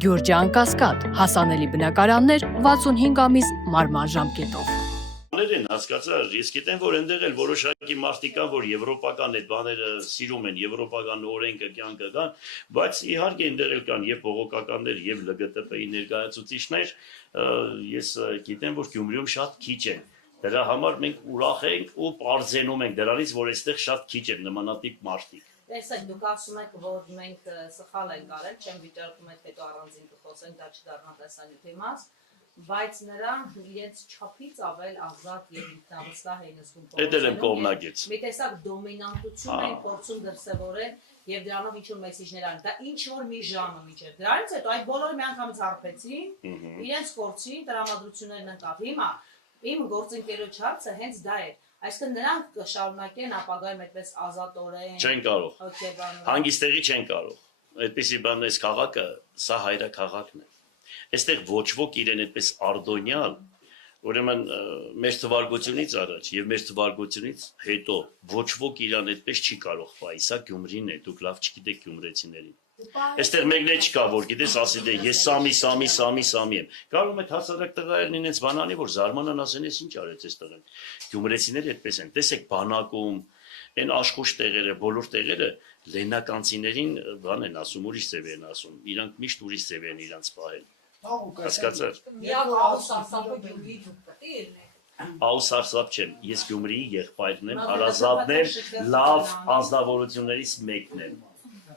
Գյուրջան Կասկադ, հասանելի բնակարաններ 65 ամիս մարման ժամկետով։ Են հասկացա, ես գիտեմ, որ այնտեղ էլ որոշակի մարդիկ կան, որ եվրոպական այդ բաները սիրում են, եվրոպական օրենքը, կյանքը կան, բայց իհարկե այնտեղ էլ կան եւ բողոքականներ եւ ԼԳՏԲ-ի ներկայացուցիչներ, ես գիտեմ, որ Գյումրիում շատ քիչ են։ Դրա համար մենք ուրախ ենք ու պարզենում ենք դրանից, որ այստեղ շատ քիչ են նմանատիպ մարդիկ։ Տեսեք, դուք ասում եք, որ մենք սխալ ենք արել, չեմ վիճակում եք հետո առանձին կխոսենք, դա չդառնա տեսանյութի մաս, բայց նրանք իրենց չափից ավել ազատ եւ ինքնավստահ են զգում։ Դա էլ կողմնակից։ Մի տեսակ դոմինանտություն են փորձում դրսևորել եւ դրանով ինչ-որ մեսիջներ ան։ Դա ինչ որ մի ժամը միջև։ Դրանից հետո այդ բոլորը միանգամից հարբեցին, իրենց կորցին, տրամադրություններն ընկավ։ Հիմա իմ գործընկերոջ հարցը հենց դա է։ Այսինքն նրանք կշարունակեն ապագայում այդպես ազատորեն։ Չեն կարող։ Հանգիստեղի չեն կարող։ Այդպիսի բան էս քաղաքը, սա հայրաքաղաքն է։ Այստեղ ոչ ոք իրեն այդպես արտոնյալ, ուրեմն մեր թվարկությունից առաջ եւ մեր թվարկությունից հետո ոչ ոք իրան այդպես չի կարող վայ, սա Գյումրին է, դուք լավ չգիտեք գյումրեցիներին։ Այստեղ մեկն է չկա, որ գիտես, ասի դե ես սամի եմ։ Կարող է հասարակ տղաերն ինձ բանանի, որ զարմանան ասեն, ես ինչ արեց այս տղան։ Գյումրեցիները այդպես են։ Տեսեք, բանակում այն աշխուժ տեղերը, բոլոր տեղերը լեննականցիներին բան են ասում, ուրիշ ձև են ասում։ Իրանք միշտ ուրիշ ձև են իրանց պահել։ Հասկացա՞ր։ Աուսարսապ չեմ, ես Գյումրիի եղբայրն եմ, հարազատներ, լավ անձնավորություններից մեկն եմ։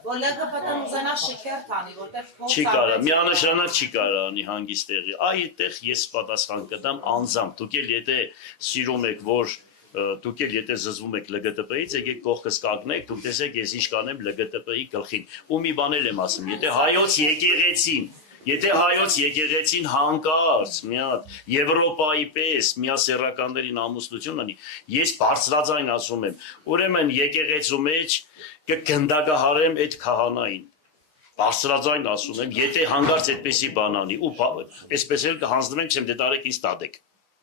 Որ ԼԳԲՏ-ն ուզենա շքեր տանի, որտեղ չի կարա, միանշանակ չի կարա անի հանգիստ տեղի։ Այդտեղ ես պատասխան կտամ անձամբ։ Դուք էլ եթե սիրում եք, որ դուք էլ եթե զզվում եք ԼԳՏԲ-ից, եկեք կողքս կանգնեք, դուք տեսեք ես ինչ կանեմ ԼԳՏԲ-ի գլխին։ Ու մի բան եմ ասում, եթե հայոց եկեղեցին հանկարծ մի հատ Եվրոպայի պես միասեռականներին ամուսնություն անի, ես բարձրաձայն ասում եմ, ուրեմն եկեղեցու մեջ կգնդակահարեմ այդ քահանային։ Բարձրաձայն ասում եմ, եթե հանկարծ այդպեսի բան անի, ու այսպես էլ կհանձնվենք, չեմ դե տարեք ինձ տատեք։